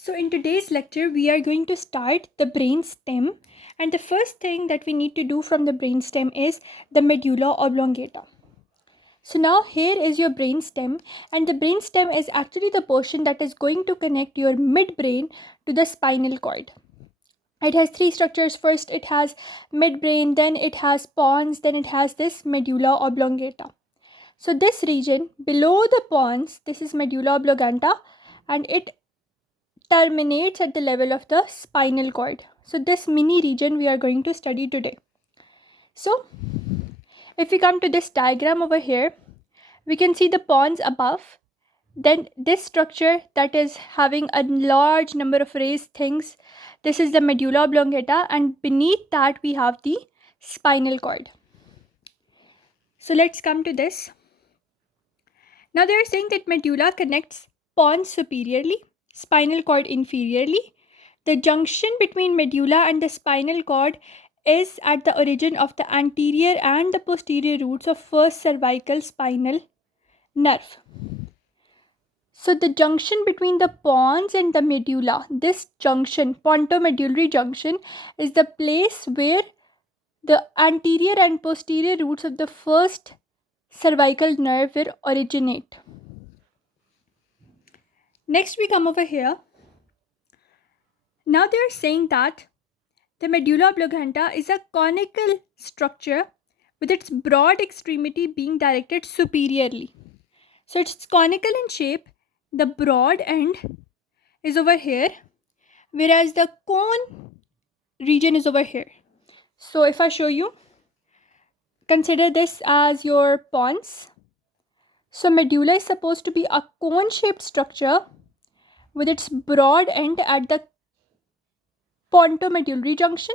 So in today's lecture, we are going to start the brain stem, and the first thing that we need to do from the brain stem is the medulla oblongata. So now here is your brain stem, and the brain stem is actually the portion that is going to connect your midbrain to the spinal cord. It has three structures. First it has midbrain, then it has pons, then it has this medulla oblongata. So this region below the pons, this is medulla oblongata, and it terminates at the level of the spinal cord. So this mini region we are going to study today. So if we come to this diagram over here, we can see the pons above. Then this structure that is having a large number of raised things, this is the medulla oblongata, and beneath that we have the spinal cord. So let's come to this. Now they are saying that medulla connects pons superiorly, spinal cord inferiorly. The junction between medulla and the spinal cord is at the origin of the anterior and the posterior roots of first cervical spinal nerve. So the junction between the pons and the medulla, this junction, pontomedullary junction, is the place where the anterior and posterior roots of the first cervical nerve will originate. Next we come over here. Now they are saying that the medulla oblongata is a conical structure with its broad extremity being directed superiorly. So it's conical in shape. The broad end is over here, whereas the cone region is over here. So if I show you, consider this as your pons. So medulla is supposed to be a cone-shaped structure with its broad end at the pontomedullary junction,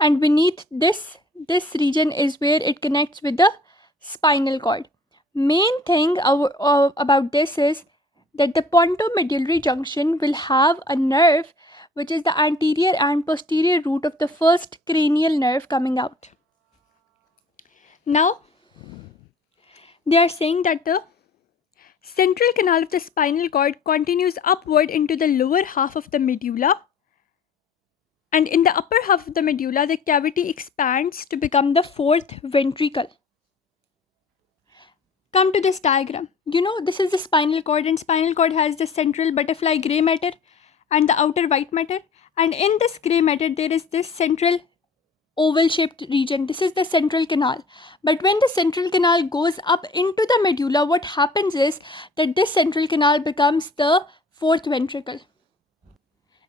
and beneath this region is where it connects with the spinal cord. Main thing about this is that the pontomedullary junction will have a nerve which is the anterior and posterior root of the first cranial nerve coming out. Now they are saying that the central canal of the spinal cord continues upward into the lower half of the medulla, and in the upper half of the medulla the cavity expands to become the fourth ventricle. Come to this diagram. You know, this is the spinal cord, and spinal cord has the central butterfly gray matter and the outer white matter, and in this gray matter there is this central oval shaped region. This is the central canal. But when the central canal goes up into the medulla, what happens is that this central canal becomes the fourth ventricle.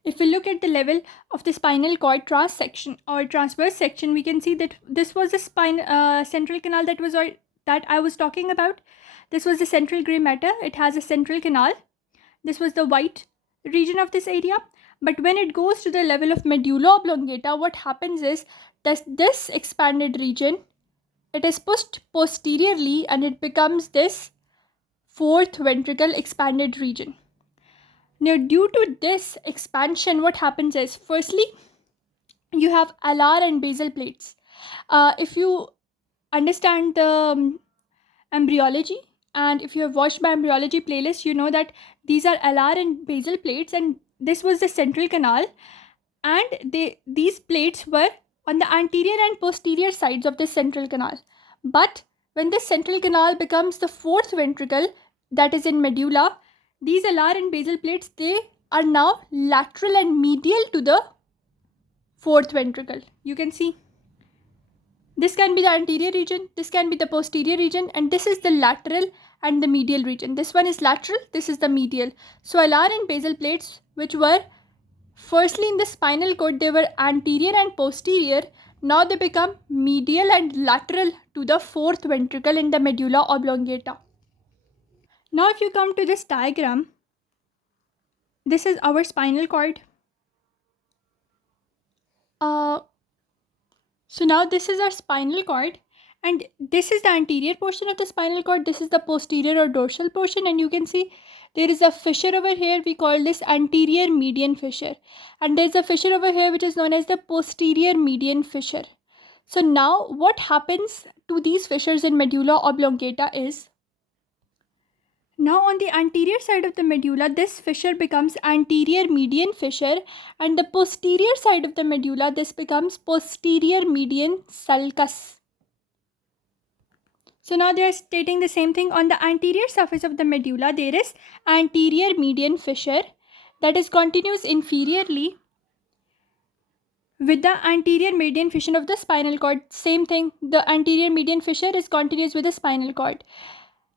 If we look at the level of the spinal cord transsection or transverse section, we can see that this was the central canal that I was talking about. This was the central gray matter. It has a central canal. This was the white region of this area. But when it goes to the level of medulla oblongata, what happens is that this expanded region, it is pushed posteriorly and it becomes this fourth ventricle expanded region. Now, due to this expansion, what happens is, firstly, you have alar and basal plates. If you understand the embryology, and if you have watched my embryology playlist, you know that these are alar and basal plates, and this was the central canal, and these plates were on the anterior and posterior sides of the central canal. But when the central canal becomes the fourth ventricle, that is in medulla, these alar and basal plates, they are now lateral and medial to the fourth ventricle. You can see this can be the anterior region, this can be the posterior region, and this is the lateral and the medial region. This one is lateral, this is the medial. So alar and basal plates, which were firstly in the spinal cord, they were anterior and posterior. Now they become medial and lateral to the fourth ventricle in the medulla oblongata. Now if you come to this diagram, this is our spinal cord. So now this is our spinal cord, and this is the anterior portion of the spinal cord. This is the posterior or dorsal portion, and you can see there is a fissure over here. We call this anterior median fissure, and there's a fissure over here which is known as the posterior median fissure. So now what happens to these fissures in medulla oblongata is Now on the anterior side of the medulla, this fissure becomes anterior median fissure, and the posterior side of the medulla, this becomes posterior median sulcus. So now they are stating the same thing. On the anterior surface of the medulla, there is anterior median fissure that is continuous inferiorly with the anterior median fissure of the spinal cord. Same thing, the anterior median fissure is continuous with the spinal cord.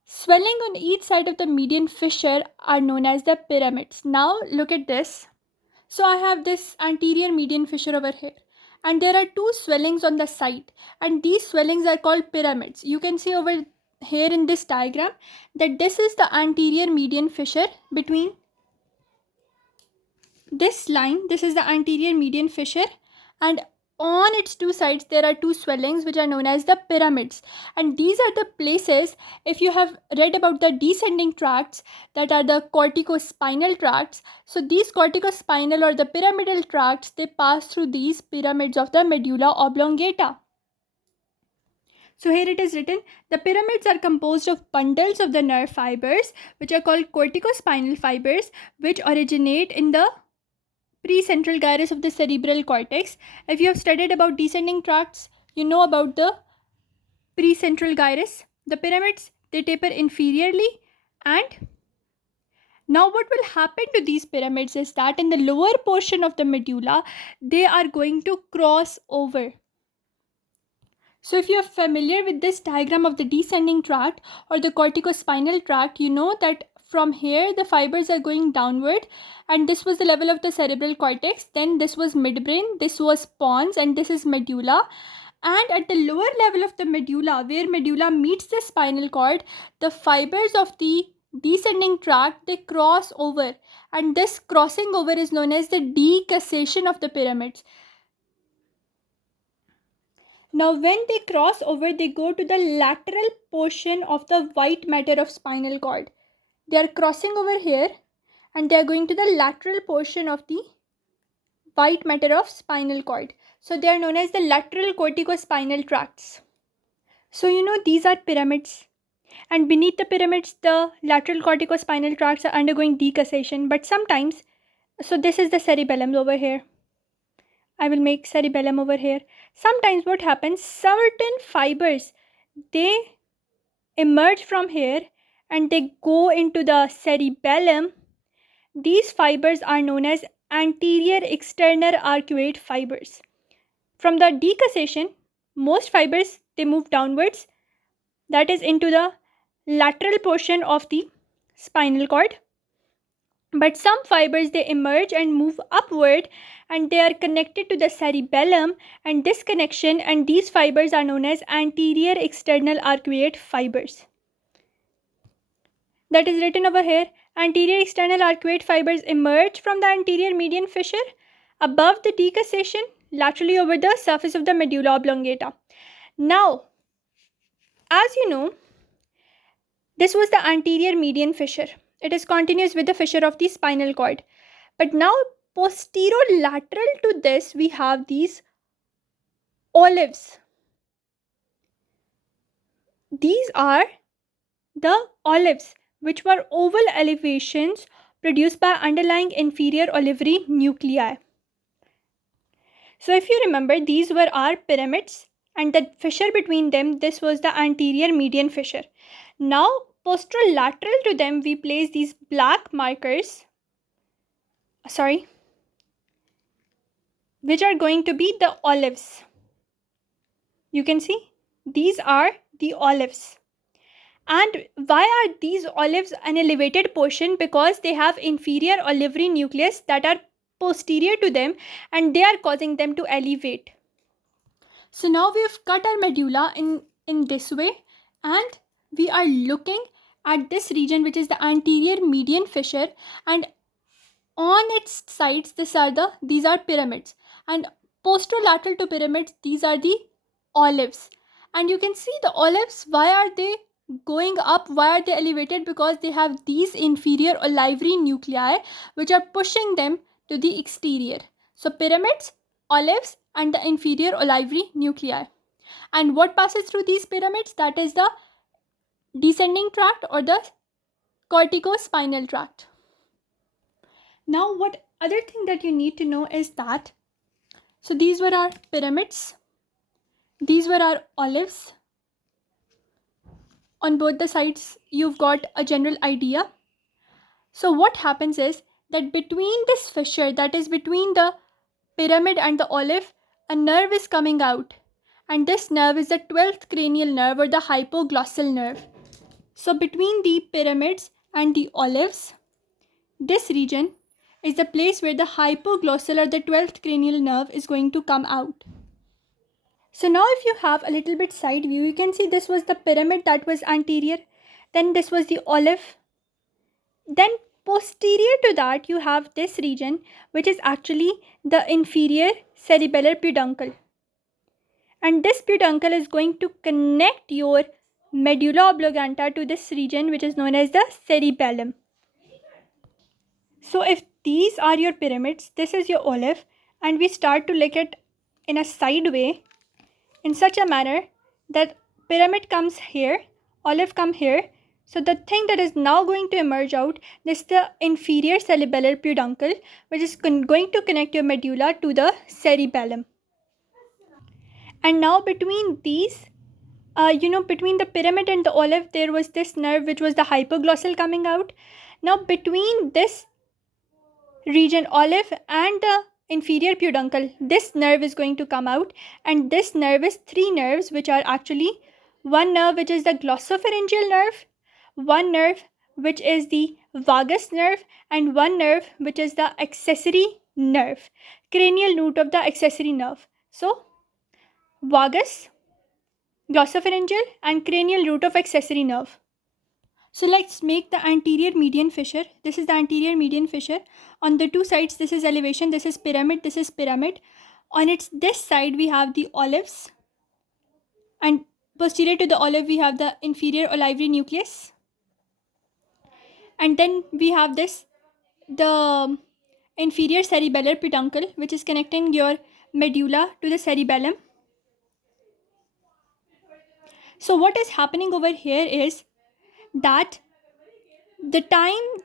Swelling on each side of the median fissure are known as the pyramids. Now look at this. So I have this anterior median fissure over here, and there are two swellings on the side, and these swellings are called pyramids. You can see over here in this diagram that this is the anterior median fissure between this line. This is the anterior median fissure, and on its two sides there are two swellings which are known as the pyramids, and these are the places, if you have read about the descending tracts, that are the corticospinal tracts. So these corticospinal or the pyramidal tracts, they pass through these pyramids of the medulla oblongata. So here it is written, the pyramids are composed of bundles of the nerve fibers which are called corticospinal fibers, which originate in the precentral gyrus of the cerebral cortex. If you have studied about descending tracts, you know about the precentral gyrus. The pyramids, they taper inferiorly, and now what will happen to these pyramids is that in the lower portion of the medulla, they are going to cross over. So if you are familiar with this diagram of the descending tract or the corticospinal tract, you know that from here the fibers are going downward, and this was the level of the cerebral cortex, then this was midbrain, this was pons, and this is medulla. And at the lower level of the medulla, where medulla meets the spinal cord, the fibers of the descending tract, they cross over, and this crossing over is known as the decussation of the pyramids. Now when they cross over, they go to the lateral portion of the white matter of spinal cord. They are crossing over here, and they are going to the lateral portion of the white matter of spinal cord. So they are known as the lateral corticospinal tracts. So you know these are pyramids, and beneath the pyramids the lateral corticospinal tracts are undergoing decussation. But sometimes, so this is the cerebellum over here. I will make cerebellum over here. Sometimes what happens, certain fibers, they emerge from here and they go into the cerebellum. These fibers are known as anterior external arcuate fibers. From the decussation, most fibers, they move downwards, that is into the lateral portion of the spinal cord. But some fibers, they emerge and move upward, and they are connected to the cerebellum, and this connection and these fibers are known as anterior external arcuate fibers. That is written over here. Anterior external arcuate fibers emerge from the anterior median fissure above the decussation laterally over the surface of the medulla oblongata. Now, as you know, this was the anterior median fissure. It is continuous with the fissure of the spinal cord. But now posterolateral to this, we have these olives. These are the olives, which were oval elevations produced by underlying inferior olivary nuclei. So if you remember, these were our pyramids, and the fissure between them, this was the anterior median fissure. Now posterolateral to them, we place these black markers, which are going to be the olives. You can see these are the olives. And why are these olives an elevated portion? Because they have inferior olivary nucleus that are posterior to them, and they are causing them to elevate. So now we have cut our medulla in this way, and we are looking at this region, which is the anterior median fissure, and on its sides these are pyramids, and posterolateral to pyramids, these are the olives. And you can see the olives, why are they going up, why are they elevated? Because they have these inferior olivary nuclei which are pushing them to the exterior. So pyramids, olives, and the inferior olivary nuclei. And what passes through these pyramids? That is the descending tract or the corticospinal tract. Now, what other thing that you need to know is that, so these were our pyramids, these were our olives. On both the sides, you've got a general idea. So what happens is that between this fissure, that is between the pyramid and the olive, a nerve is coming out. And this nerve is the 12th cranial nerve, or the hypoglossal nerve. So between the pyramids and the olives, this region is the place where the hypoglossal, or the 12th cranial nerve, is going to come out. So now if you have a little bit side view, you can see this was the pyramid that was anterior. Then this was the olive. Then posterior to that, you have this region, which is actually the inferior cerebellar peduncle. And this peduncle is going to connect your medulla oblongata to this region, which is known as the cerebellum. So if these are your pyramids, this is your olive, and we start to look at in a side way, in such a manner that pyramid comes here, olive come here. So the thing that is now going to emerge out, this is the inferior cerebellar peduncle, which is going to connect your medulla to the cerebellum. And now between these, between the pyramid and the olive, there was this nerve, which was the hypoglossal, coming out. Now between this region, olive, and the inferior peduncle, this nerve is going to come out, and this nerve is three nerves, which are actually one nerve, which is the glossopharyngeal nerve, one nerve, which is the vagus nerve, and one nerve, which is the accessory nerve, cranial root of the accessory nerve. So vagus, glossopharyngeal, and cranial root of accessory nerve. So let's make the anterior median fissure. This is the anterior median fissure. On the two sides, this is elevation, this is pyramid, this is pyramid. On its this side, we have the olives. And posterior to the olive, we have the inferior olivary nucleus. And then we have this, the inferior cerebellar peduncle, which is connecting your medulla to the cerebellum. So what is happening over here is that the time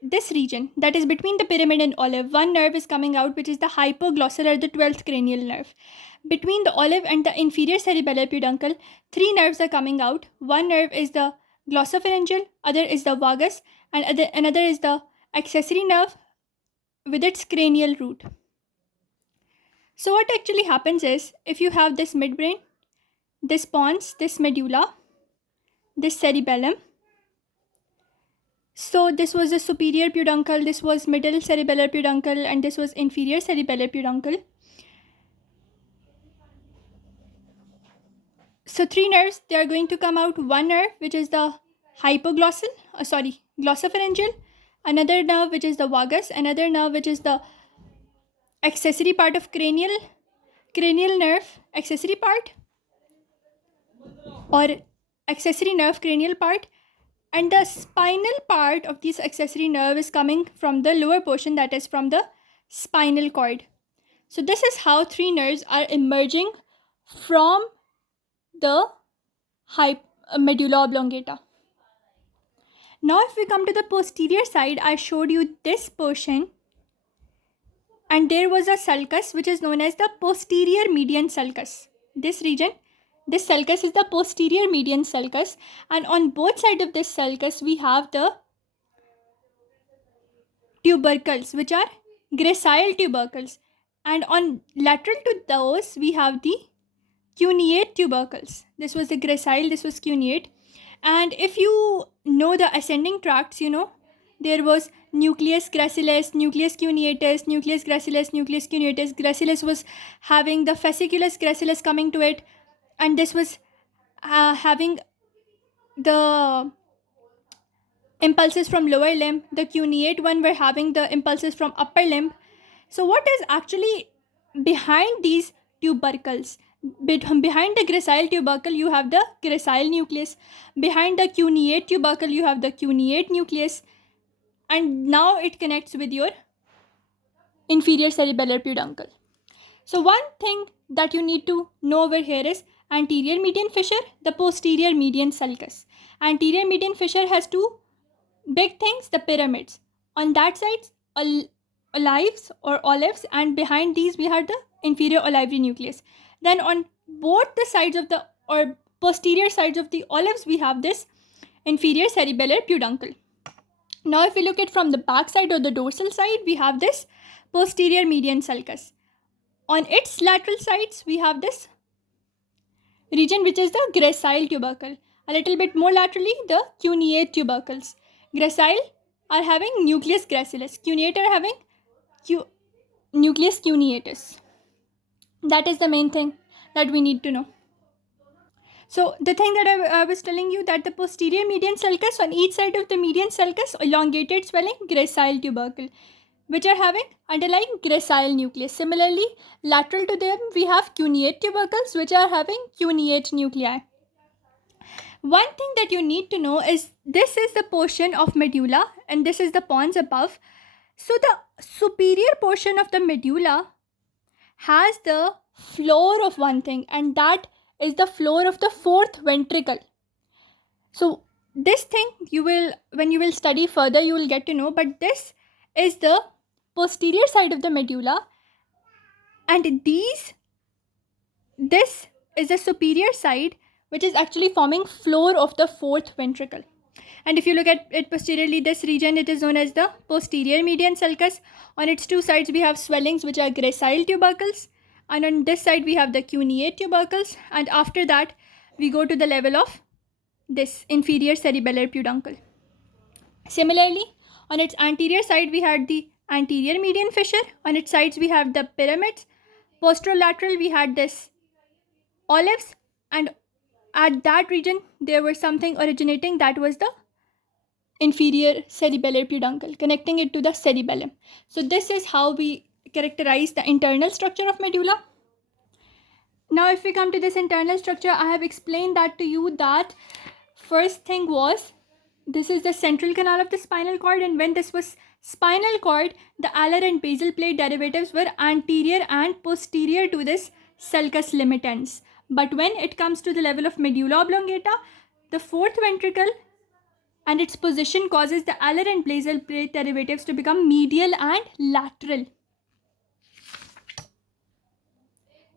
this region that is between the pyramid and olive, one nerve is coming out, which is the hypoglossal, or the 12th cranial nerve. Between the olive and the inferior cerebellar peduncle, three nerves are coming out. One nerve is the glossopharyngeal, other is the vagus, and another is the accessory nerve with its cranial root. So what actually happens is, if you have this midbrain, this pons, this medulla, this cerebellum. So this was the superior peduncle, this was middle cerebellar peduncle, and this was inferior cerebellar peduncle. So three nerves, they are going to come out. One nerve, which is the glossopharyngeal, another nerve, which is the vagus, another nerve, which is the accessory part of cranial nerve, accessory part, or accessory nerve cranial part. And the spinal part of this accessory nerve is coming from the lower portion, that is from the spinal cord. So this is how three nerves are emerging from the medulla oblongata. Now if we come to the posterior side, I showed you this portion, and there was a sulcus, which is known as the posterior median sulcus. This region, this sulcus is the posterior median sulcus, and on both sides of this sulcus, we have the tubercles, which are gracile tubercles, and on lateral to those, we have the cuneate tubercles. This was the gracile, this was cuneate. And if you know the ascending tracts, there was nucleus gracilis, nucleus cuneatus, nucleus gracilis, nucleus cuneatus. Gracilis was having the fasciculus gracilis coming to it, and this was having the impulses from lower limb. The cuneate one were having the impulses from upper limb. So what is actually behind these tubercles? Behind the gracile tubercle, you have the gracile nucleus. Behind the cuneate tubercle, you have the cuneate nucleus. And now it connects with your inferior cerebellar peduncle. So one thing that you need to know over here is anterior median fissure, the posterior median sulcus. Anterior median fissure has two big things, the pyramids. On that side, olives, and behind these we have the inferior olivary nucleus. Then on both the sides of the or posterior sides of the olives, we have this inferior cerebellar peduncle. Now, if we look at from the back side or the dorsal side, we have this posterior median sulcus. On its lateral sides, we have this region which is the gracile tubercle. A little bit more laterally, the cuneate tubercles. Gracile are having nucleus gracilis. Cuneate are having nucleus cuneatus. That is the main thing that we need to know. So the thing that I was telling you, that the posterior median sulcus, on each side of the median sulcus, elongated swelling gracile tubercle, which are having underlying gracile nucleus. Similarly, lateral to them, we have cuneate tubercles, which are having cuneate nuclei. One thing that you need to know is this is the portion of medulla and this is the pons above. So the superior portion of the medulla has the floor of one thing, and that is the floor of the fourth ventricle. So this thing when you will study further, you will get to know, but this is the posterior side of the medulla, and this is the superior side, which is actually forming floor of the fourth ventricle. And if you look at it posteriorly, this region, it is known as the posterior median sulcus. On its two sides, we have swellings which are gracile tubercles, and on this side we have the cuneate tubercles, and after that we go to the level of this inferior cerebellar peduncle. Similarly, on its anterior side we had the anterior median fissure, on its sides we have the pyramids, posterolateral we had this olives, and at that region there was something originating, that was the inferior cerebellar peduncle, connecting it to the cerebellum. So this is how we characterize the internal structure of medulla. Now if we come to this internal structure, I have explained that to you, that first thing was, this is the central canal of the spinal cord, and when this was spinal cord, the alar and basal plate derivatives were anterior and posterior to this sulcus limitans. But when it comes to the level of medulla oblongata, the fourth ventricle and its position causes the alar and basal plate derivatives to become medial and lateral.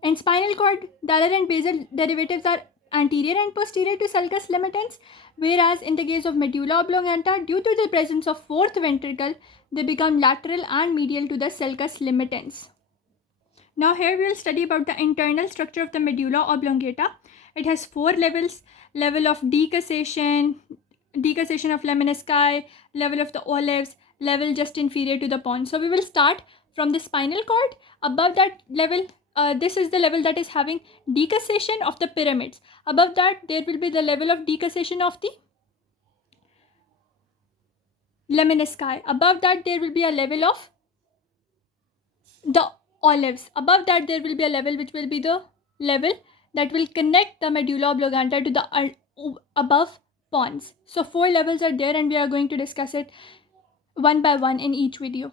In spinal cord, the alar and basal derivatives are anterior and posterior to sulcus limitans, whereas in the case of medulla oblongata, due to the presence of fourth ventricle, they become lateral and medial to the sulcus limitans. Now here we will study about the internal structure of the medulla oblongata. It has 4 levels: level of decussation of lemnisci, level of the olives, level just inferior to the pons. So we will start from the spinal cord. Above that level, this is the level that is having decussation of the pyramids. Above that, there will be the level of decussation of the lemnisci. Above that, there will be a level of the olives. Above that, there will be a level which will be the level that will connect the medulla oblongata to the above pons. So 4 levels are there, and we are going to discuss it one by one in each video.